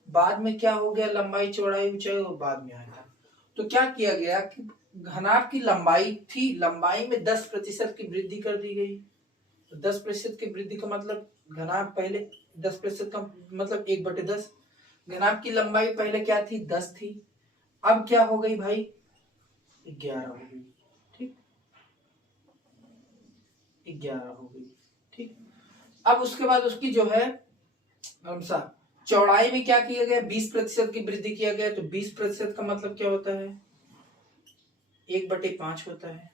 बाद में क्या हो गया, लंबाई चौड़ाई ऊंचाई, वो बाद में आयतन। तो क्या किया गया कि घनाभ की लंबाई थी, लंबाई में 10% की वृद्धि कर दी गई। तो 10% की वृद्धि का मतलब घनाभ पहले 10% का मतलब 1/10। घनाभ की लंबाई पहले क्या थी, 10 थी, अब क्या हो गई भाई, 11 हो गई। ठीक, 11 हो गई। ठीक, अब उसके बाद उसकी जो है चौड़ाई में क्या किया गया, 20% की वृद्धि किया गया। तो 20% का मतलब क्या होता है, 1/5 होता है।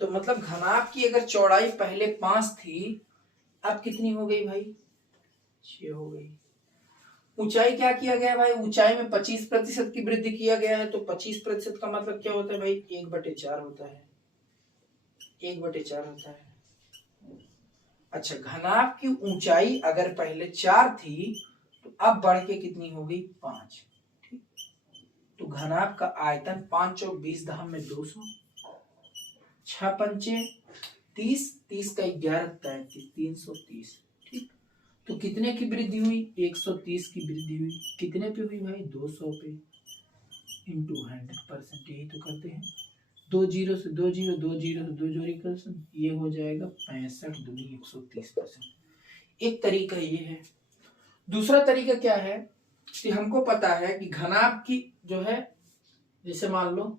तो मतलब घनाभ की अगर चौड़ाई पहले 5 थी, अब कितनी हो गई भाई, 6 हो गई। ऊंचाई क्या किया गया भाई, ऊंचाई में 25% की वृद्धि किया गया है। तो 25% का मतलब क्या होता है भाई, 1/4 होता है। 1/4 होता है। अच्छा, घनाभ की ऊंचाई अगर पहले 4 थी तो अब बढ़ के कितनी हो गई, 5। ठीक, तो घनाभ का आयतन 5 चौक 20 धाम में 200, 6 पंचे 30, 30 का 11 33, 330। ठीक, तो कितने की वृद्धि हुई, 130 की वृद्धि हुई। कितने पे हुई भाई, 200 पे, इंटू 100%। यही तो करते हैं, 2 जीरो से 2 जीरो, 2 जीरो से 2 जोड़ी कर, ये हो जाएगा 65 दूनी 130%। एक तरीका ये है। दूसरा तरीका क्या है कि हमको पता है कि घनाभ की जो है, जैसे मान लो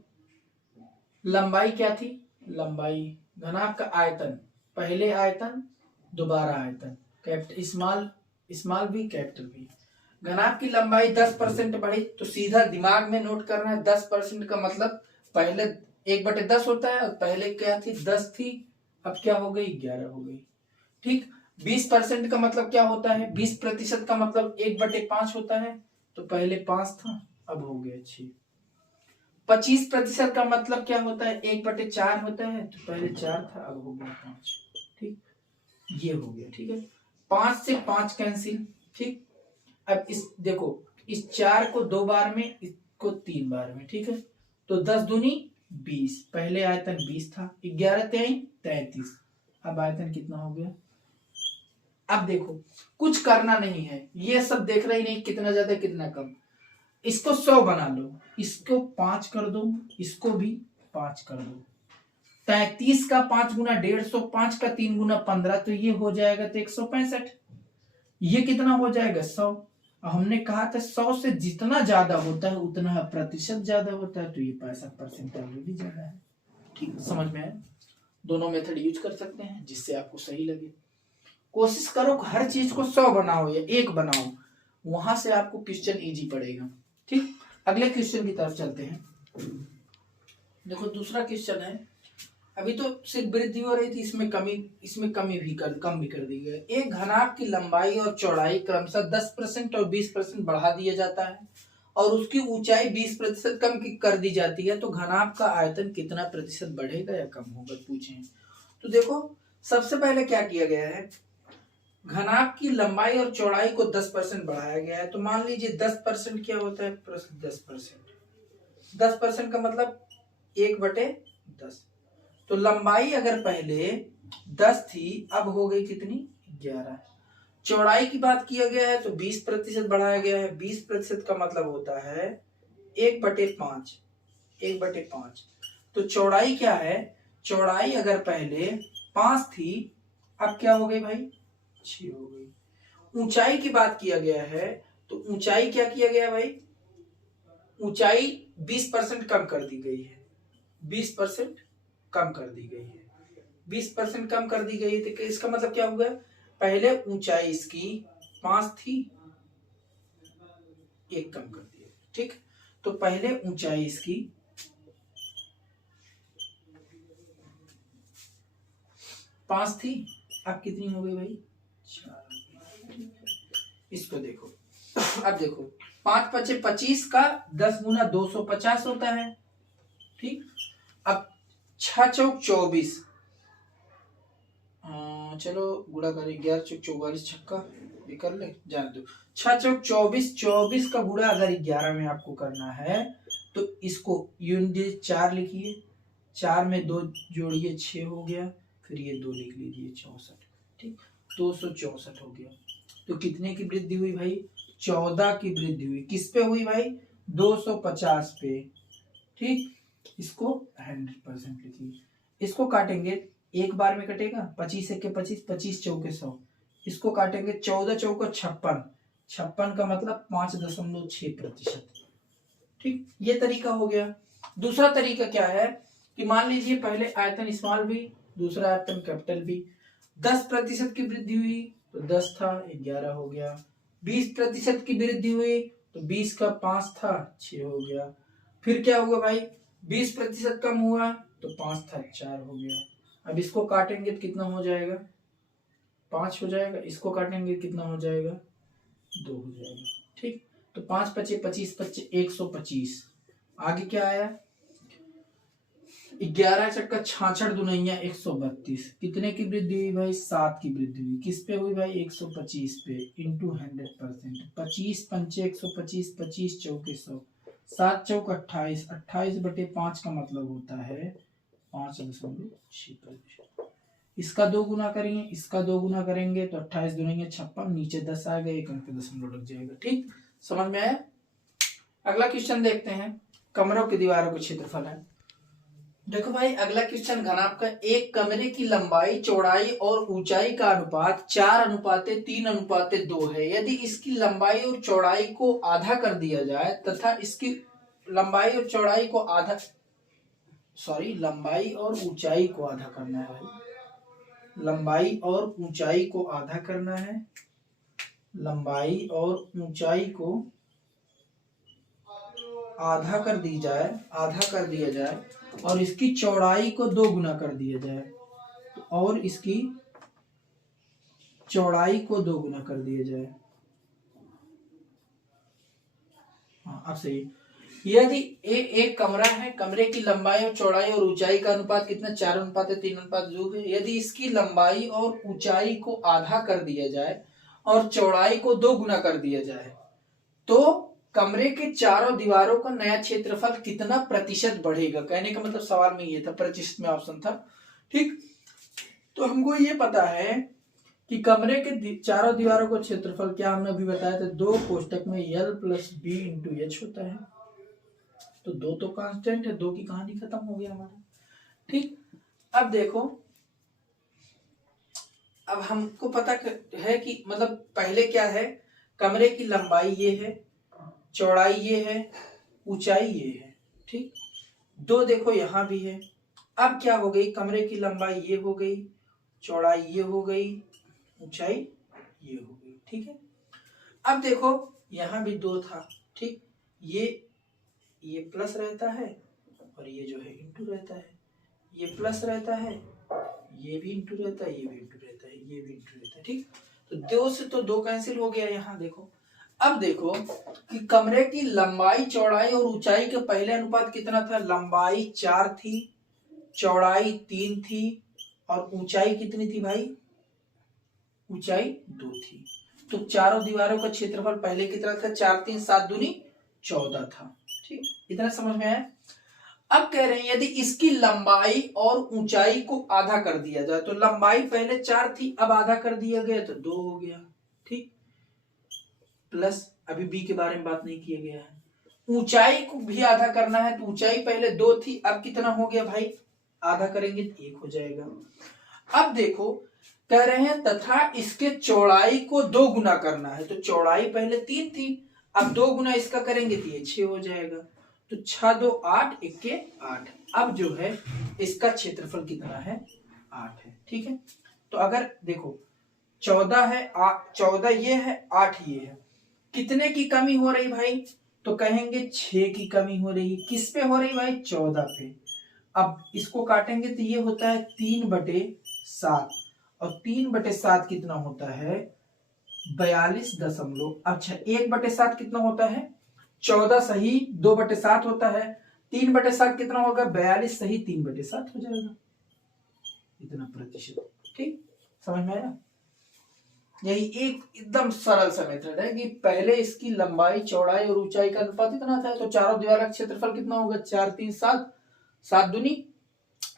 लंबाई क्या थी, लंबाई घनाभ का आयतन, पहले आयतन दोबारा आयतन, कैपिटल स्मॉल भी कैपिटल भी। घनाभ की लंबाई 10% बढ़ी, तो सीधा दिमाग में नोट करना है 10% का मतलब पहले 1/10 होता है, और पहले क्या थी, 10 थी, अब क्या हो गई, 11 हो गई। ठीक, 20% का मतलब क्या होता है, 20% का मतलब 1/5 होता है। तो पहले 5 था, अब हो गया 6। 25% का मतलब क्या होता है, 1/4 होता है। तो पहले 4 था, अब हो गया 5। ठीक, ये हो गया। ठीक है, 5 से 5 कैंसिल। ठीक, अब इस देखो, इस 4 को 2 बार में, इसको 3 बार में। ठीक है, तो 10 दूनी 20, पहले आयतन 20 था, 11 3 33, अब आयतन कितना हो गया। अब देखो, कुछ करना नहीं है, ये सब देख रहे ही नहीं कितना ज्यादा कितना कम। इसको 100 बना लो, इसको 5 कर दो, इसको भी 5 कर दो। 33 का 5 गुना 150, 5 का 3 गुना 15, तो ये हो जाएगा तो 165। ये कितना हो जाएगा, 100। हमने कहा था 100 से जितना ज्यादा होता है उतना प्रतिशत ज्यादा होता है, तो ये 65% भी ज्यादा है। ठीक, समझ में आया। दोनों मेथड यूज कर सकते हैं जिससे आपको सही लगे। कोशिश करो हर चीज को 100 बनाओ या 1 बनाओ, वहां से आपको क्वेश्चन इजी पड़ेगा। ठीक, अगले क्वेश्चन की तरफ चलते हैं। देखो दूसरा क्वेश्चन है, अभी तो सिर्फ वृद्धि हो रही थी, इसमें कम भी कर दी गई। एक घनाभ की लंबाई और चौड़ाई क्रमशः 10% और 20% बढ़ा दिया जाता है, और उसकी ऊंचाई 20% कम कर दी जाती है, तो घनाभ का आयतन कितना प्रतिशत बढ़ेगा या कम होगा, पूछे। तो देखो, सबसे पहले क्या किया गया है, घनाभ की लंबाई और चौड़ाई को 10% बढ़ाया गया है। तो मान लीजिए 10% क्या होता है, 10%। 10% का मतलब 1/10। तो लंबाई अगर पहले 10 थी, अब हो गई कितनी, 11। चौड़ाई की बात किया गया है तो 20% बढ़ाया गया है। 20% का मतलब होता है 1/5। 1/5। तो चौड़ाई क्या है, चौड़ाई अगर पहले 5 थी, अब क्या हो गई भाई, 6 हो गई। ऊंचाई की बात किया गया है, तो ऊंचाई क्या किया गया भाई, ऊंचाई 20% कम कर दी गई है। 20% कम कर दी गई है। 20% कम कर दी गई है, तो इसका मतलब क्या हुआ, पहले ऊंचाई इसकी 5 थी, 1 कम कर दिया। ठीक, तो पहले ऊंचाई इसकी 5 थी, अब कितनी हो गई भाई, 4। इसको देखो, अब देखो 5 पचे 25 का 10 गुना 250 होता है। ठीक, अब 6 चौक 24, चलो गुणा करें, 11 चौक 44, छक्का ये कर ले, जान दो। 6 चौक 24, 24 का गुणा अगर 11 में आपको करना है, तो इसको यूनिट 4 लिखिए, 4 में 2 जोड़िए 6 हो गया, फिर ये 2 लिख लीजिए 64। ठीक, 264 हो गया। तो कितने की वृद्धि हुई भाई, 14 की वृद्धि हुई। किस पे हुई भाई, 250 पे। ठीक, इसको 100% लिखिए। इसको काटेंगे, एक बार में कटेगा, 25 के 25, 25 चौके 100। इसको काटेंगे, 14 चौको 56, 56 का मतलब 5.6%। ठीक, ये तरीका हो गया। दूसरा तरीका क्या है कि मान लीजिए पहले आयतन स्मॉल भी, दूसरा आयतन कैपिटल भी। 10% की वृद्धि हुई तो 10 था 11 हो गया। 20% की वृद्धि हुई तो 20 का 5 था 6 हो गया। फिर क्या हुआ भाई, 20% कम हुआ तो 5 था 4 हो गया। अब इसको काटेंगे तो कितना हो जाएगा, 5 हो जाएगा। इसको काटेंगे कितना हो जाएगा, 2 हो जाएगा। ठीक, तो 5 पचे 25 पचे 125। आगे क्या आया, 11 चक्का 66 दुनिया 132। कितने की वृद्धि हुई भाई, 7 की वृद्धि हुई। किस पे हुई भाई, 125 पे, इंटू 100%। 25 पंचे 125, 25 चौके 100, 7 चौक 28, 28 बटे 5 का मतलब होता है 5.6%। इसका 2 गुना करेंगे, इसका 2 गुना करेंगे तो 28 दुनिया 56, नीचे 10 आएगा, एक अंक पे दशमलव लग जाएगा। ठीक, समझ में आया। अगला क्वेश्चन देखते हैं, कमरों की दीवारों का क्षेत्रफल है। देखो भाई अगला क्वेश्चन घनाभ का एक कमरे की लंबाई चौड़ाई और ऊंचाई का अनुपात 4:3:2 है। यदि इसकी लंबाई और चौड़ाई को आधा कर दिया जाए तथा इसकी लंबाई और चौड़ाई को आधा, लंबाई और ऊंचाई को आधा करना है भाई, लंबाई और ऊंचाई को आधा करना है, लंबाई और ऊंचाई को आधा कर दिया जाए और इसकी चौड़ाई को 2 गुना कर दिया जाए, और इसकी चौड़ाई को 2 गुना कर दिया जाए। हाँ अब सही। यदि एक कमरा है, कमरे की लंबाई और चौड़ाई और ऊंचाई का अनुपात कितना, 4:3:2 है। यदि इसकी लंबाई और ऊंचाई को आधा कर दिया जाए और चौड़ाई को 2 गुना कर दिया जाए तो कमरे के चारों दीवारों का नया क्षेत्रफल कितना प्रतिशत बढ़ेगा। कहने का मतलब सवाल में ये था, प्रतिशत में ऑप्शन था। ठीक, तो हमको ये पता है कि कमरे के चारों दीवारों का क्षेत्रफल क्या हमने अभी बताया था, 2 कोष्टक में L + B × H होता है। तो 2 तो कांस्टेंट है, 2 की कहानी खत्म हो गया हमारा। ठीक, अब देखो, अब हमको पता है कि मतलब पहले क्या है, कमरे की लंबाई ये है, चौड़ाई ये है, ऊंचाई ये है। ठीक, 2 देखो यहां भी है। अब क्या हो गई, कमरे की लंबाई ये हो गई, चौड़ाई ये हो गई, ऊंचाई ये हो गई। ठीक है, अब देखो यहां भी 2 था। ठीक, ये प्लस रहता है और ये जो है इंटू रहता है, ये प्लस रहता है, ये भी इंटू रहता है, ये भी इंटू रहता है, ये भी इंटू रहता है। ठीक, तो 2 से तो 2 कैंसिल हो गया। यहाँ देखो, अब देखो कि कमरे की लंबाई चौड़ाई और ऊंचाई के पहले अनुपात कितना था, लंबाई 4 थी, चौड़ाई 3 थी और ऊंचाई कितनी थी भाई, ऊंचाई 2 थी। तो चारों दीवारों का क्षेत्रफल पहले कितना था, 4 3 7 दूनी 14 था। ठीक, इतना समझ में आया। अब कह रहे हैं यदि इसकी लंबाई और ऊंचाई को आधा कर दिया जाए, तो लंबाई पहले 4 थी, अब आधा कर दिया गया तो 2 हो गया। ठीक, प्लस अभी बी के बारे में बात नहीं किया गया है। ऊंचाई को भी आधा करना है, तो ऊंचाई पहले 2 थी, अब कितना हो गया भाई, आधा करेंगे तो 1 हो जाएगा। अब देखो कह रहे हैं तथा इसके चौड़ाई को 2 गुना करना है, तो चौड़ाई पहले 3 थी, अब 2 गुना इसका करेंगे तो ये 6 हो जाएगा। तो 6 2 8 1 के 8। अब जो है इसका क्षेत्रफल कितना है, 8 है। ठीक है, तो अगर देखो 14 है, 14 ये है, 8 ये है, कितने की कमी हो रही भाई, तो कहेंगे 6 की कमी हो रही। किस पे हो रही भाई, 14 पे। अब इसको काटेंगे तो ये होता है 3/7 और 3/7 कितना होता है, 42 अच्छा 1/7 कितना होता है, 14 सही 2/7 होता है, 3/7 कितना होगा, 42 सही 3/7 हो जाएगा, इतना प्रतिशत। ठीक, समझ में आया। यही एक एकदम सरल सा मेथड है कि पहले इसकी लंबाई चौड़ाई और ऊंचाई का अनुपात इतना था, तो चारों दीवार का क्षेत्रफल कितना होगा, 4 3 7 7 दूनी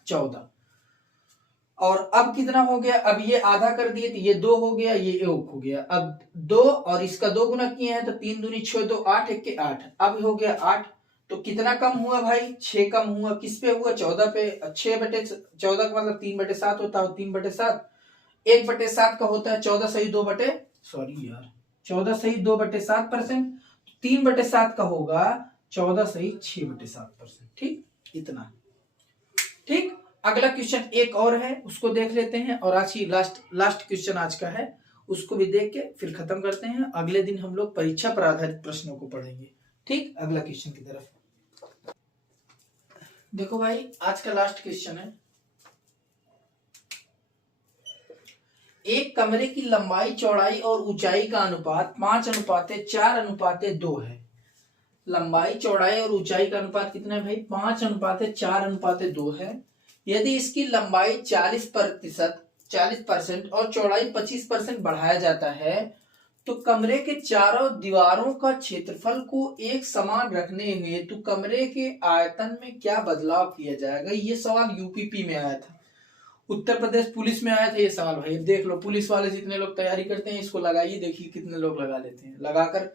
14। और अब कितना हो गया, अब ये आधा कर दिए तो ये 2 हो गया, ये 1 हो गया। अब 2 और इसका 2 गुना किए हैं तो 3 दूनी 6 2 8 1 के 8, अब हो गया 8। तो कितना कम हुआ भाई, 6 कम हुआ। किस पे हुआ, 14 पे। 6/14 का मतलब 3/7 होता है, 3/7 1/7 का होता है 14 सही 14 सही 2/7%। 3/7 का होगा 14 सही 6/7%। ठीक, इतना। ठीक, अगला क्वेश्चन एक और है, उसको देख लेते हैं, और आज की लास्ट क्वेश्चन आज का है, उसको भी देख के फिर खत्म करते हैं। अगले दिन हम लोग परीक्षा पर आधारित प्रश्नों को पढ़ेंगे। ठीक, अगला क्वेश्चन की तरफ देखो भाई, आज का लास्ट क्वेश्चन है, एक कमरे की लंबाई चौड़ाई और ऊंचाई का अनुपात 5:4:2 है। लंबाई चौड़ाई और ऊंचाई का अनुपात कितना है भाई? 5:4:2 है। यदि इसकी लंबाई 40% और चौड़ाई 25% बढ़ाया जाता है तो कमरे के चारों दीवारों का क्षेत्रफल को एक समान रखने हेतु कमरे के आयतन में क्या बदलाव किया जाएगा? ये सवाल यूपीपी में आया था, उत्तर प्रदेश पुलिस में आया था ये सवाल। भाई देख लो, पुलिस वाले जितने लोग तैयारी करते हैं इसको लगाइए, देखिए कितने लोग लगा लेते हैं। लगाकर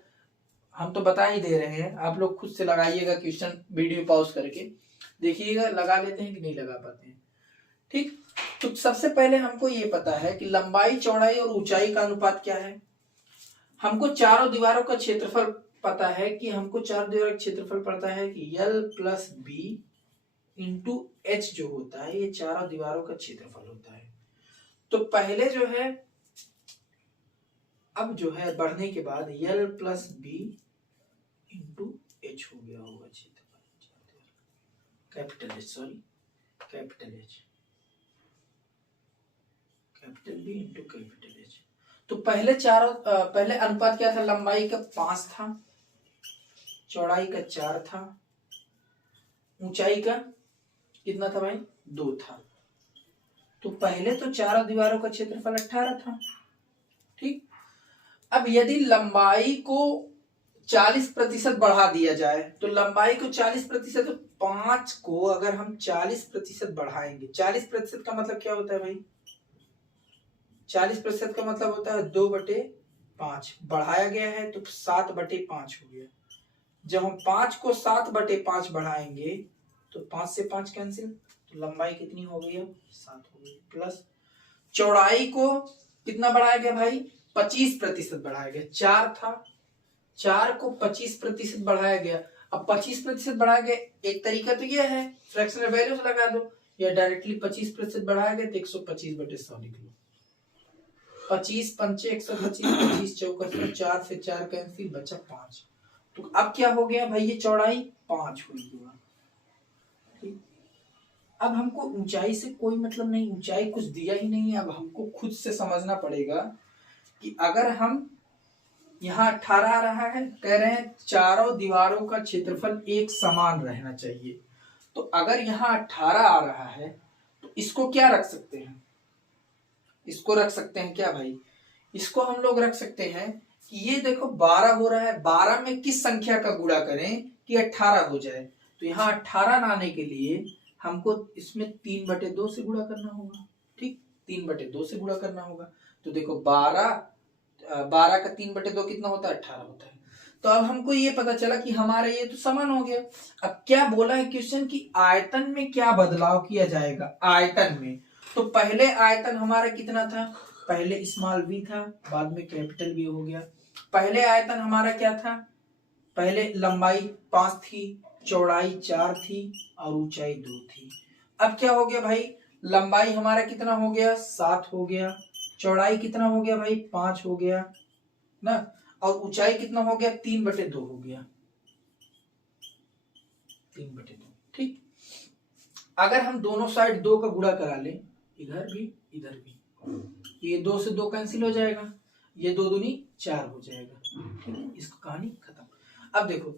हम तो बता ही दे रहे हैं, आप लोग खुद से लगाइएगा क्वेश्चन, वीडियो पॉज करके देखिएगा लगा लेते हैं कि नहीं लगा पाते हैं। ठीक, तो सबसे पहले हमको ये पता है कि लंबाई चौड़ाई और ऊंचाई का अनुपात क्या है। हमको चारों दीवारों का क्षेत्रफल पता है कि हमको चारों दीवारों का क्षेत्रफल पता है कि L + B × H जो होता है ये चारों दीवारों का क्षेत्रफल होता है। तो पहले जो है, अब जो है बढ़ने के बाद L + B × H हो गया होगा क्षेत्रफल, capital H, sorry capital H, capital B × capital H। तो पहले अनुपात क्या था? लंबाई का 5 था, चौड़ाई का 4 था, ऊंचाई का कितना था भाई? 2 था। तो पहले तो चारों दीवारों का क्षेत्रफल 18 था। ठीक, अब यदि लंबाई को 40% बढ़ा दिया जाए तो लंबाई को 40%, 5 को अगर हम 40% बढ़ाएंगे, 40% का मतलब क्या होता है भाई? 40% का मतलब होता है 2/5, बढ़ाया गया है तो 7/5 हो गया। जब हम 5 को 7/5 बढ़ाएंगे तो 5 से 5 कैंसिल, तो लंबाई कितनी हो गई? 7 हो गई। प्लस चौड़ाई को कितना बढ़ाया गया भाई? 25% बढ़ाया गया। 4 था, 4 को 25% बढ़ाया गया। अब 25% बढ़ाया गया, एक तरीका तो यह है फ्रैक्शनल वैल्यू से लगा दो, या डायरेक्टली 25% बढ़ाया गया तो 125/100 लिख लो। 25 पंचे 125, 25 चौका 4 से 4 कैंसिल, बचा 5। तो अब क्या हो गया भाई? ये चौड़ाई 5 हुई। ठीक, अब हमको ऊंचाई से कोई मतलब नहीं, ऊंचाई कुछ दिया ही नहीं है। अब हमको खुद से समझना पड़ेगा कि अगर हम यहाँ 18 आ रहा है, कह रहे हैं चारों दीवारों का क्षेत्रफल एक समान रहना चाहिए, तो अगर यहाँ 18 आ रहा है तो इसको क्या रख सकते हैं? इसको रख सकते हैं क्या भाई? इसको हम लोग रख सकते हैं कि ये देखो 12 हो रहा है, 12 में किस संख्या का गुणा करें कि 18 हो जाए? तो यहाँ 18 लाने के लिए हमको इसमें 3/2 से गुणा करना होगा। ठीक, 3/2 से गुणा करना होगा। तो देखो 12 का 3/2 कितना होता है? 18 होता है। तो अब हमको ये पता चला कि हमारा ये तो समान हो गया। अब क्या बोला है क्वेश्चन की आयतन में क्या बदलाव किया जाएगा? आयतन में तो पहले आयतन हमारा कितना था? पहले स्मॉल v था, बाद में कैपिटल V हो गया। पहले आयतन हमारा क्या था? पहले लंबाई 5 थी, चौड़ाई 4 थी और ऊंचाई 2 थी। अब क्या हो गया भाई? लंबाई हमारा कितना हो गया? 7 हो गया। चौड़ाई कितना हो गया भाई? 5 हो गया ना, और ऊंचाई कितना हो गया? 3/2 हो गया, 3/2। ठीक, अगर हम दोनों साइड 2 का गुणा करा लें, इधर भी इधर भी, ये 2 से 2 कैंसिल हो जाएगा, ये 2 दूनी 4 हो जाएगा। ठीक, इसको कहानी खत्म। अब देखो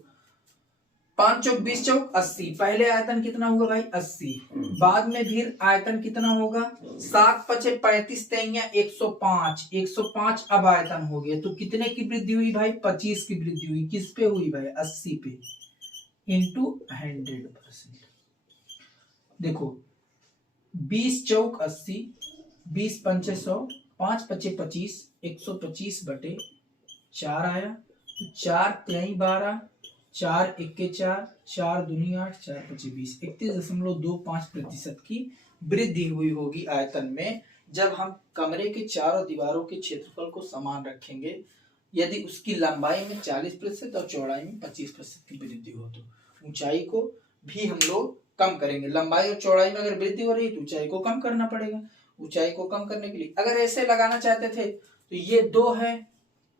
5 चौक 20 चौक 80, पहले आयतन कितना हुआ भाई? 80। बाद में फिर आयतन कितना होगा? 7 पचे 35 तेइया 105, 105 अब आयतन हो गया। तो कितने की वृद्धि हुई भाई? 25 की वृद्धि हुई। किस पे हुई भाई? 80 पे, इंटू 100%। देखो 20 चौक 80, 20 पंचे 100, 5 पचे 25, 125/4 आया। तो 4 3 12, 4 1 4, 4 दूनी 8, 4 पचे 20, 31.25% की वृद्धि हुई होगी आयतन में, जब हम कमरे के चारों दीवारों के क्षेत्रफल को समान रखेंगे यदि उसकी लंबाई में 40% और चौड़ाई में 25% की वृद्धि हो। तो ऊंचाई को भी हम लोग कम करेंगे। लंबाई और चौड़ाई में अगर वृद्धि हो रही है तो ऊंचाई को कम करना पड़ेगा। ऊंचाई को कम करने के लिए अगर ऐसे लगाना चाहते थे तो ये 2 है,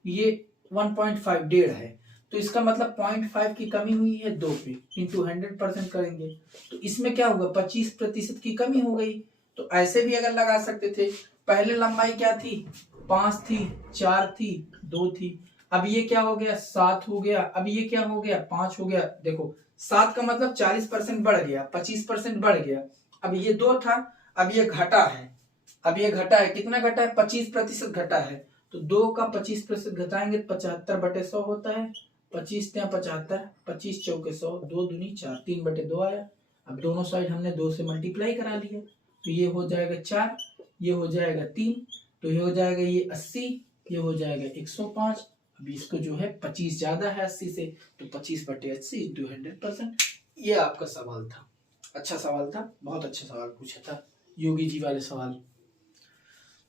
ये 1.5 डेढ़ है, तो इसका मतलब 0.5 की कमी हुई है 2 पे, इंटू 100% करेंगे तो इसमें क्या होगा, 25% की कमी हो गई। तो ऐसे भी अगर लगा सकते थे। पहले लंबाई क्या थी, 5 थी, 4 थी, 2 थी, अब ये क्या हो गया, 7 हो गया, अब ये क्या हो गया, 5 हो गया। देखो 7 का मतलब 40% बढ़ गया, 25% बढ़ गया। अब ये 2 था, अब ये घटा है, अब ये घटा है, कितना घटा है, 25% घटा है। तो 2 का 25% घटाएंगे 75/100 होता है। 25 या 75, 25 चौके 100, 2 दूनी 4, 3/2 आया। अब दोनों साइड हमने 2 से मल्टीप्लाई करा लिया, तो ये हो जाएगा 4, ये हो जाएगा 3, तो ये हो जाएगा ये 80, ये हो जाएगा 105। अब इसको जो है 25 ज्यादा है 80 से, तो 25/80 इंटू 100%। ये आपका सवाल था, अच्छा सवाल था, बहुत अच्छा सवाल पूछा था, योगी जी वाले सवाल।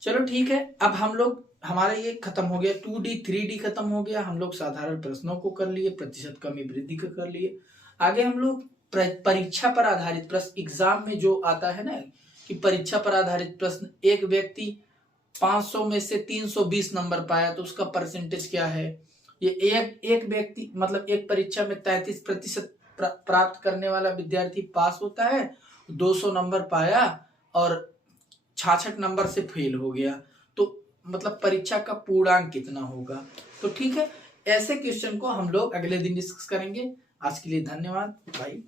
चलो ठीक है, अब हम लोग, हमारा ये खत्म हो गया 2D 3D खत्म हो गया। हम लोग साधारण प्रश्नों को कर लिए, प्रतिशत कमी वृद्धि को कर लिए। आगे हम लोग परीक्षा पर आधारित प्रश्न, एग्जाम में जो आता है ना कि परीक्षा पर आधारित प्रश्न, एक व्यक्ति 500 में से 320 नंबर पाया तो उसका परसेंटेज क्या है। ये एक व्यक्ति मतलब एक परीक्षा में 33% प्राप्त करने वाला विद्यार्थी पास होता है, 200 नंबर पाया और 66 नंबर से फेल हो गया, तो मतलब परीक्षा का पूर्णांक कितना होगा। तो ठीक है, ऐसे क्वेश्चन को हम लोग अगले दिन डिस्कस करेंगे। आज के लिए धन्यवाद भाई।